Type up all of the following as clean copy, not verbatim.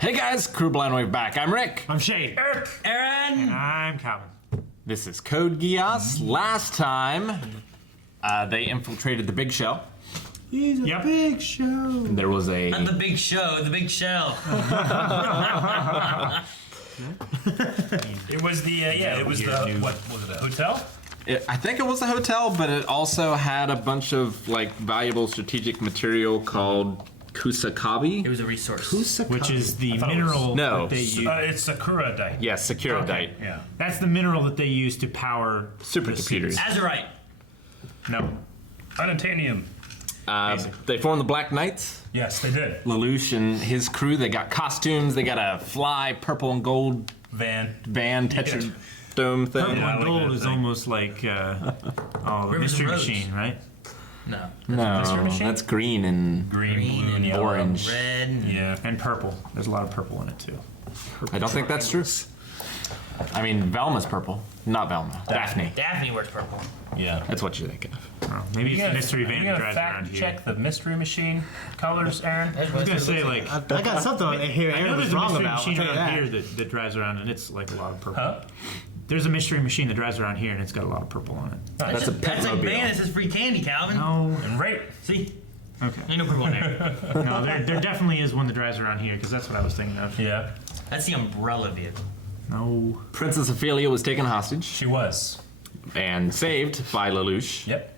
Hey guys, Crew Blind Wave back. I'm Rick. I'm Shane. Eric. Aaron. And I'm Calvin. This is Code Geass. Last time, they infiltrated the big shell. He's a big show. And there was a... Not the big show, the big shell. It was the, it was the, what was it, a hotel? I think it was a hotel, but it also had a bunch of like valuable strategic material called kusakabi. It was a resource. Which is the mineral No. that they use. It's Sakuradite. Yes, Securodite. Yeah. That's the mineral that they use to power Supercomputers. Azurite. No. Unobtainium. They formed the Black Knights. Yes, they did. Lelouch and his crew, they got costumes. They got a fly purple and gold Van. Tetradome thing. Purple I and like gold that is thing. almost like the Rivers mystery and Roads. machine, right? No. No, Machine? that's green and Green, Green blue, and and yellow. orange. Red. Yeah. And purple. There's a lot of purple in it too. I don't think that's true. I mean, Velma's purple. Not Velma. Daphne. Daphne wears purple. Yeah. That's what you think of. Oh, maybe it's the mystery van that You gonna drives around fact here. check the mystery machine colors, Aaron? That's I was gonna say like I got something on here I Aaron know was there's a wrong mystery about. I'll machine tell you around that. here that drives around and it's like a lot of purple. Huh? There's a mystery machine that drives around here and it's got a lot of purple on it. That's a That's like Petmobile. man, this is free candy, Calvin. No. And right. See? Okay. Ain't no purple in there. No, there definitely is one that drives around here because that's what I was thinking of. Yeah. That's the umbrella vehicle. No. Princess Ophelia was taken hostage She was. and saved by Lelouch. Yep.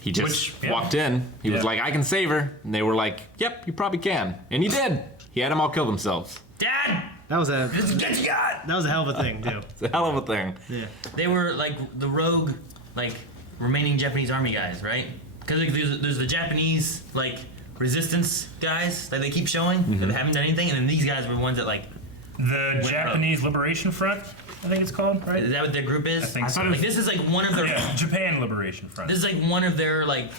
He just Which, yeah. walked in. He was Yeah. like, I can save her. And they were like, yep, you probably can. And he did. He had them all kill themselves. Dad! That was a This is what you got! hell of a thing too. It's a hell of a thing. Yeah. They were like the rogue, like remaining Japanese army guys, right? Because like, there's the Japanese like resistance guys that they keep showing that haven't done anything, and then these guys were the ones that like. The Japanese Liberation Front, I think it's called, right? Is that what their group is? I think so. Like this is like one of their. Yeah, Japan Liberation Front. This is like one of their like.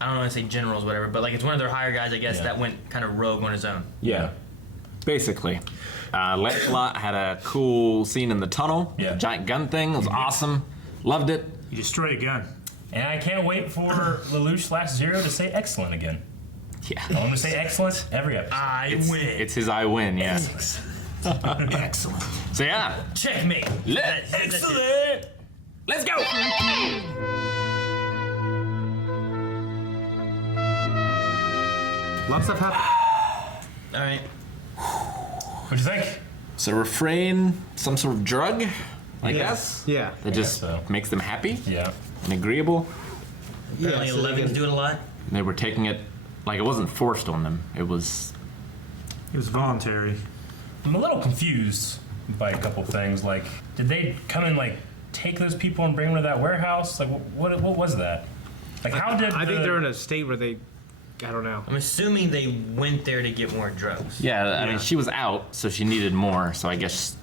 I don't want to say generals, whatever, but like it's one of their higher guys, I guess, Yeah. that went kind of rogue on his own. Yeah. Basically. Lancelot had a cool scene in the tunnel. Yeah. Giant gun thing. It was awesome. Loved it. You destroyed a gun. And I can't wait for Lelouch/Zero to say excellent again. Yeah. I want him to say excellent every episode. I win. It's his I win, yeah. Excellent. So yeah. Checkmate. Excellent. Let's go. A lot of stuff happened. All right. What'd you think? So refrain, some sort of drug, I guess. Yeah. That just so. makes them happy Yeah. and agreeable. Apparently, so they 11s can- do it a lot. They were taking it like it wasn't forced on them. It was It was voluntary. I'm a little confused by a couple things. Like, did they come and like take those people and bring them to that warehouse? Like, what was that? Like, how did I think they're in a state where they, I don't know. I'm assuming they went there to get more drugs. I mean she was out, so she needed more. So I guess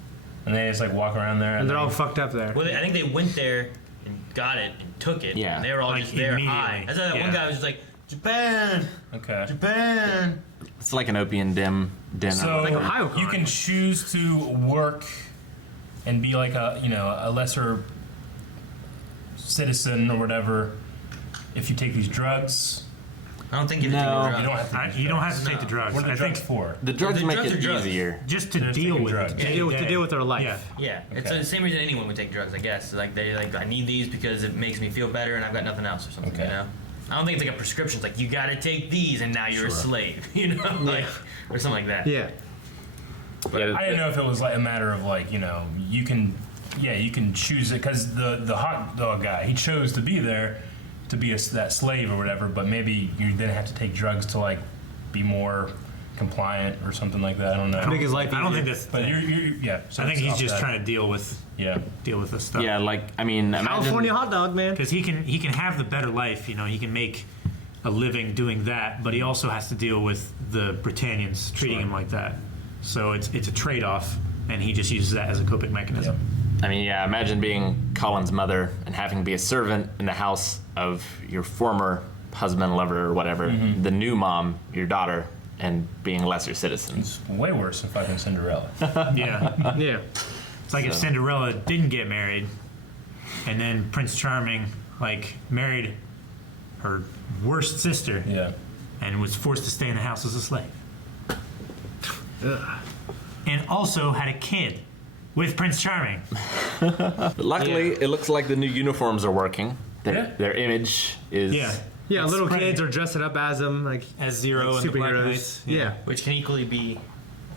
and they just like walk around there And they're all fucked up there. Well, I think they went there and got it and took it. Yeah. And they were all Like, just there immediately. high. That's why that one Yeah. guy was just like, Japan, okay. Japan. it's like an opium den. So Like a Ohio you con. can choose to work and be like a lesser citizen or whatever if you take these drugs. I don't think you No. have to You don't take have to. You don't have to No. take the drugs. What are I the drugs think for? The drugs The make drugs it are drugs. easier. just to They're deal taking with drugs. it. To To deal with their life. Yeah. Yeah, it's Okay. the same reason anyone would take drugs, I guess. Like they like I need these because it makes me feel better and I've got nothing else or something. Okay. You know, I don't think it's like a prescription. It's like you got to take these and now you're a Sure. slave. You know, like or something like that. Yeah. Yeah, I didn't know if it was like a matter of like you can choose it because the hot dog guy he chose to be there to be that slave or whatever, but maybe you then have to take drugs to like be more compliant or something like that. I don't know. Make his life I don't think easier. that's. But you're yeah. So I think it's he's off just that. trying to deal with Yeah. this stuff. Yeah, like I mean, imagine, California hot dog, man. Because he can have the better life. You know, he can make a living doing that, but he also has to deal with the Britannians treating him like that. So it's a trade-off, and he just uses that as a coping mechanism. I mean, yeah, imagine being Colin's mother and having to be a servant in the house of your former husband, lover, or whatever, the new mom, your daughter, and being a lesser citizen. It's way worse than fucking Cinderella. Yeah, Yeah. it's like if So- Cinderella didn't get married, and then Prince Charming like married her worst sister Yeah. and was forced to stay in the house as a slave. And also had a kid with Prince Charming. But luckily, it looks like the new uniforms are working. Their image is. Yeah, It's little spreading. kids are dressing up as them, like As Zero like and the Black superheroes. Knights. Yeah. Which can equally be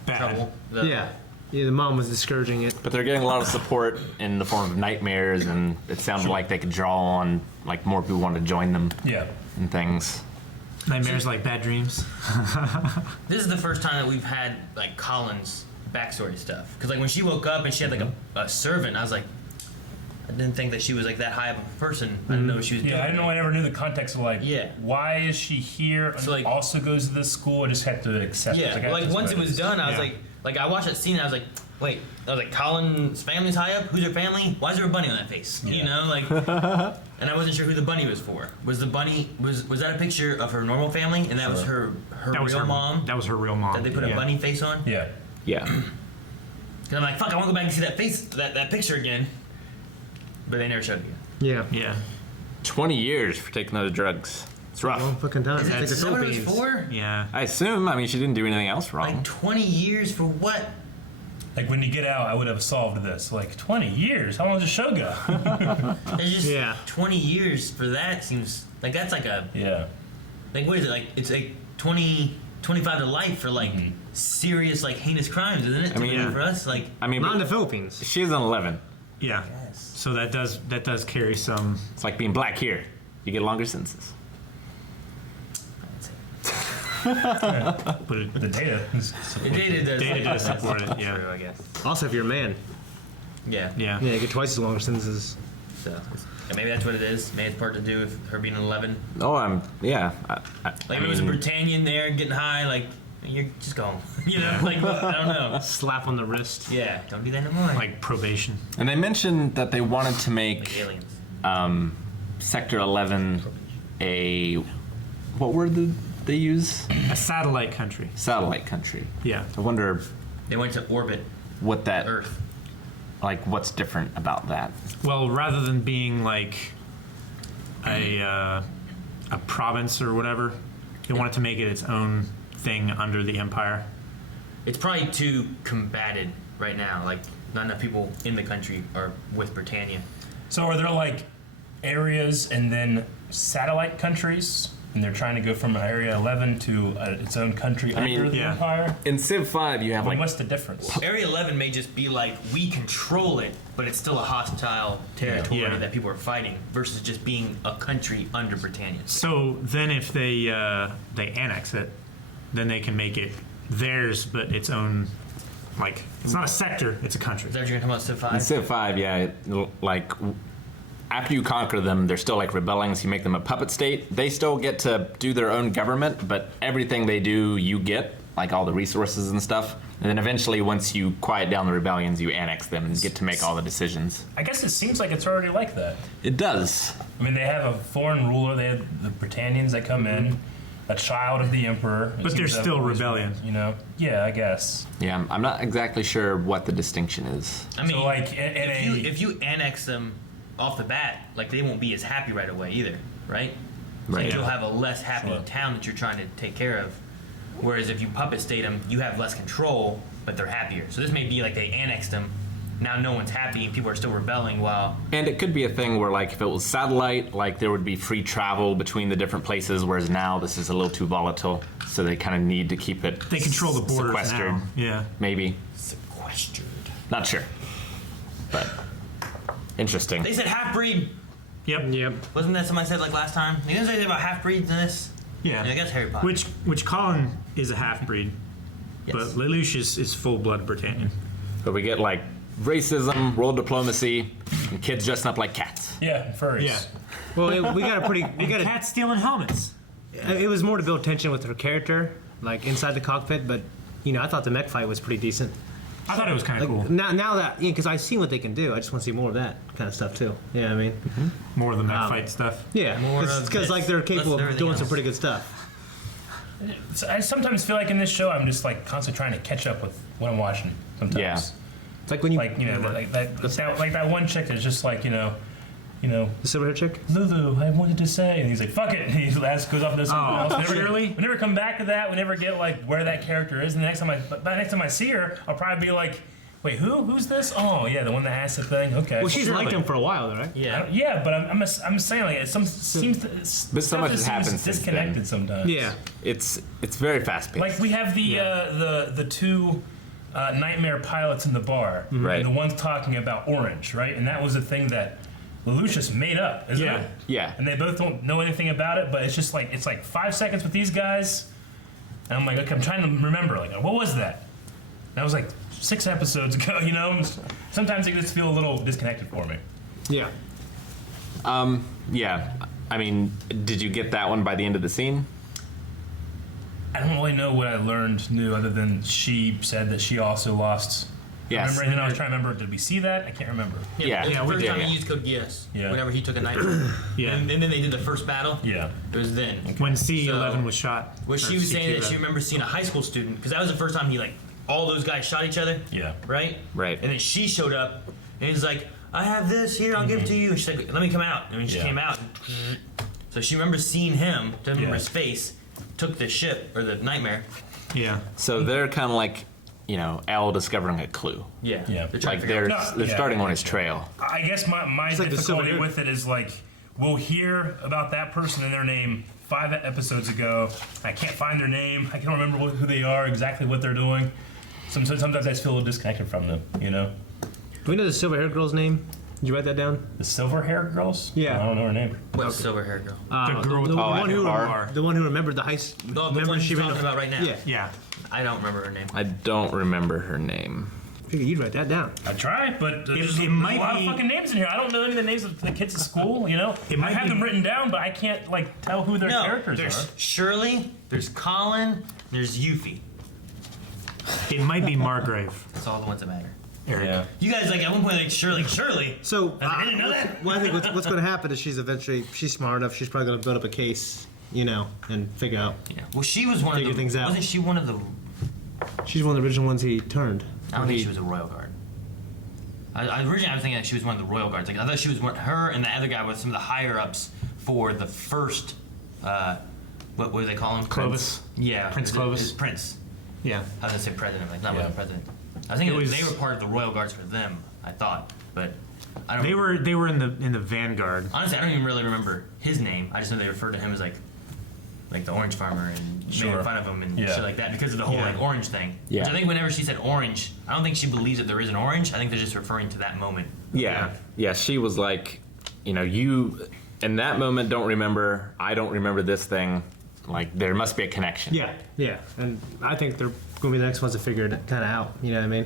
Bad. trouble. Yeah. The mom was discouraging it. But they're getting a lot of support in the form of nightmares, and it sounded like they could draw on like more people want to join them Yeah. and things. Nightmares like bad dreams. This is the first time that we've had like Colin's backstory stuff. Because like when she woke up and she had like a servant, I was like, I didn't think that she was like that high of a person. I didn't know what she was doing. Yeah, I didn't know. I never knew the context of like, Yeah. why is she here? So, like- also goes to this school. I just had to accept Yeah, it. I like just once it was noticed. done, I was Yeah. like I watched that scene and I was like, wait, I was like, Colin's family's high up? Who's her family? Why is there a bunny on that face? You Yeah. know, like, and I wasn't sure who the bunny was for. Was the bunny, was that a picture of her normal family and that was her That was real her mom That was her real mom. that they put a Yeah. bunny face on? Yeah. Yeah. Because I'm like, fuck, I want to go back and see that face, that picture again. But they never showed it again. Yeah. Yeah. 20 years for taking those drugs. It's rough. Long fucking time. It's like the Is that what it was Philippines. for? Yeah. I assume. I mean, she didn't do anything else wrong. Like 20 years for what? Like when you get out, I would have solved this. Like 20 years. How long does the show go? It's just Yeah. 20 years for that seems like that's like a yeah. like what is it like? It's like 25 to life for like serious like heinous crimes, isn't it? I mean, Typically for us, like I mean, Not in the Philippines. she's an 11. Yeah. So that does carry some. It's like being black here. You get longer sentences. But The data. the data does. data does support it. True, Yeah. I guess. Also, if you're a man, Yeah. Yeah. yeah, you get twice as long sentences. So yeah, maybe that's what it is. Maybe it's part to do with her being 11. Oh, yeah. Like there was a Britannian there getting high. Like you're just going. You know, like I don't know. Slap on the wrist. Yeah, don't do that no more. Like probation. And they mentioned that they wanted to Like make aliens. Sector 11 a. What word did they use? A satellite country. Satellite country. Yeah. I wonder They went to orbit what that. Earth. Like, what's different about that? Well, rather than being like a province or whatever, they wanted to make it its own thing under the empire. It's probably too combated right now. Like not enough people in the country are with Britannia. So are there like areas and then satellite countries? And they're trying to go from Area 11 to its own country mean, under the yeah. empire? In Civ 5, you have I mean, like. what's the difference? Area 11 may just be like we control it, but it's still a hostile territory Yeah. that people are fighting versus just being a country under Britannia. So then, if they annex it, then they can make it theirs, but its own. Like it's not a sector; it's a country. Is that what you're gonna talk about Civ 5? In Civ 5, yeah, like after you conquer them, they're still like rebelling, so you make them a puppet state. They still get to do their own government, but everything they do, you get, like all the resources and stuff. And then eventually, once you quiet down the rebellions, you annex them and get to make all the decisions. I guess it seems like it's already like that. It does. I mean, they have a foreign ruler. They have the Britannians that come in, a child of the emperor. It But seems there's that still always- rebellion. You know? Yeah, I guess. Yeah, I'm not exactly sure what the distinction is. I mean, So, like, in if you annex them off the bat, like they won't be as happy right away either, right? Right. Like you'll have a less happy Sure. town that you're trying to take care of. Whereas if you puppet state them, you have less control, but they're happier. So this may be like they annexed them. Now no one's happy and people are still rebelling while And it could be a thing where, like, if it was satellite, like, there would be free travel between the different places, whereas now this is a little too volatile, so they kind of need to keep it They control the borders sequestered. now. Yeah. Maybe. sequestered. Not sure. But interesting. They said half breed. Yep. Yep. Wasn't that somebody said like last time? You didn't say anything about half breeds in this? Yeah. I guess Harry Potter. Which Colin is a half breed, Yes. but Lelouch is full blood Britannian. But we get, like, racism, world diplomacy, and kids dressing up like cats. Yeah, furries. Yeah. Well, we got a pretty. We got a. Cats stealing helmets. It was more to build tension with her character, like inside the cockpit. But I thought the mech fight was pretty decent. I thought it was kind of Like cool. now that because I've seen what they can do, I just want to see more of that kind of stuff too. Yeah, I mean, More of the mech fight stuff. yeah, More of because like this. they're capable Less of of everything doing some else. pretty good stuff. So I sometimes feel like in this show, I'm just like constantly trying to catch up with what I'm watching. Sometimes. Yeah. It's like when you Like that one chick that's just like you know, The silver hair chick? Lulu, I wanted to say, and he's like, fuck it, and he goes off and does something else. Shirley? We never come back to that. We never get like where that character is. And the next time I see her, I'll probably be like, wait, who's this? Oh yeah, the one that asked the thing. Okay. Well, she's Shirley. liked him for a while, though, right? Yeah. But I'm saying like it seems But so stuff much just has happened seems since disconnected then. sometimes. Yeah. It's very fast paced. Like we have the two nightmare pilots in the bar, Right. And the one's talking about orange, right? And that was a thing that Lelouch made up, isn't it? Yeah. And they both don't know anything about it, but it's just like 5 seconds with these guys, and I'm like, okay, I'm trying to remember, like, what was that? That was like 6 episodes ago, you know. Sometimes it just feel a little disconnected for me. Yeah. Yeah. I mean, did you get that one by the end of the scene? I don't really know what I learned new other than she said that she also lost. Yes. Remember, and then I was trying to remember, did we see that? I can't remember. Yeah. It was Yeah, the we first did, time yeah. he used Code Geass. Yeah. Whenever he took a knife. Yeah. And then they did the first battle. Yeah. It was then. When C11 So- was shot. Where or she was saying that C2, she remembers seeing a high school student, because that was the first time he, like, all those guys shot each other. Yeah. Right? Right. And then she showed up, and he's like, I have this here, I'll give it to you. And she's like, let me come out. And when she Yeah. came out, so she remembers seeing him, doesn't remember Yeah. his face, took the ship, or the nightmare. Yeah. So they're kind of like, you know, Al discovering a clue. Yeah. Yeah. They're trying Like to figure out. they're yeah. starting on his trail. I guess my like the difficulty silver- with it is like we'll hear about that person and their name 5 episodes ago. I can't find their name. I can't remember who they are, exactly what they're doing. Sometimes I just feel a little disconnected from them. You know, Do we know the silver hair girl's name? Did you write that down? the silver-haired girls. Yeah. I don't know her name. What's silver hair girl? The girl with the the at one the who bar. the one who remembered the heist. The remember one she she's ran talking a- about right now. Yeah. Yeah. I don't remember her name. I don't remember her name. I figured you'd write that down. I try, but there's it might a lot be- of fucking names in here. I don't know any of the names of the kids at school. You know, It I might have be- them written down, but I can't like tell who their No, characters there's are. Shirley, there's Colin, there's Yuffie. It might be Margrave. That's all the ones that matter. Eric. Yeah. You guys, like, at one point, like, Shirley. So, I didn't know that. well, I think what's going to happen is she's smart enough. She's probably going to build up a case, you know, and figure out. Yeah. Well, she was one Figure of the. things out. Wasn't she one of the? She's one of the original ones he turned. I don't think she was a royal guard. Originally I was thinking that she was one of the royal guards. Like I thought she was her and the other guy was some of the higher ups for the first. What do they call him? Clovis. Yeah. Prince Clovis. It's Prince. Yeah. I was gonna say president, like not Yeah. really president. I think It was- they were part of the royal guards for them. I thought, but I don't. They were in the vanguard. Honestly, I don't even really remember his name. I just know they referred to him as like the orange farmer and Sure. making fun of him and Yeah. shit like that because of the whole Yeah. like orange thing. Yeah. Which I think whenever she said orange, I don't think she believes that there is an orange. I think they're just referring to that moment. Yeah. Yeah, she was like, you know, you in that moment don't remember, I don't remember this thing. Like there must be a connection. Yeah, yeah, and I think they're going to be the next ones to figure it kind of out. You know what I mean?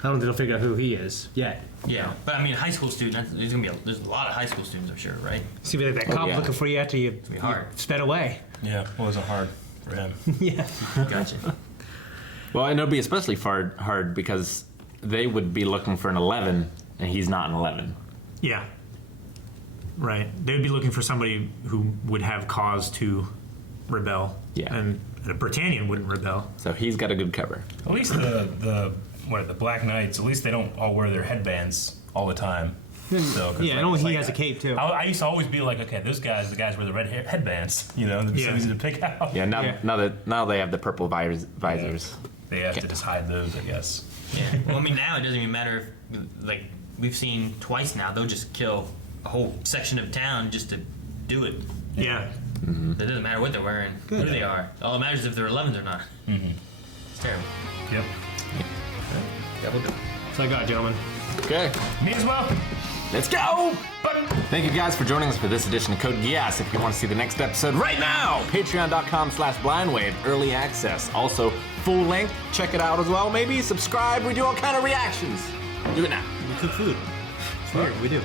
I don't think they'll figure out who he is yet. Yeah, but I mean, high school student. There's a lot of high school students, I'm sure, right? See, like that cop yeah. looking for you after you be hard. sped away. Yeah, it wasn't hard for him. Yeah. Gotcha. Well, and it'll be especially hard because they would be looking for an 11 and he's not an 11. Yeah. Right. They'd be looking for somebody who would have cause to rebel. Yeah. And a Britannian wouldn't rebel. So he's got a good cover. At least the Black Knights. At least they don't all wear their headbands all the time. So, 'cause, Yeah, like, I know it's he like- has a cape too. I used to always be like, okay, those guys, the guys wear the red headbands. You know, they're so Yeah. easy to pick out. Yeah, Yeah. now they have the purple visors. They have to just hide those, I guess. Yeah. Well, I mean, now it doesn't even matter if, like, we've seen twice now. They'll just kill a whole section of town just to do it. Yeah. It doesn't matter what they're wearing, who they are. All it matters is if they're 11s or not. It's terrible. Yep. Double dip. So I got, gentlemen. Okay, Me as well. let's go! Thank you guys for joining us for this edition of Code Geass. If you want to see the next episode right now, patreon.com/blindwave, early access. Also, full length, check it out as well. Maybe subscribe, we do all kind of reactions. Do it now. We cook food. It's weird. We do.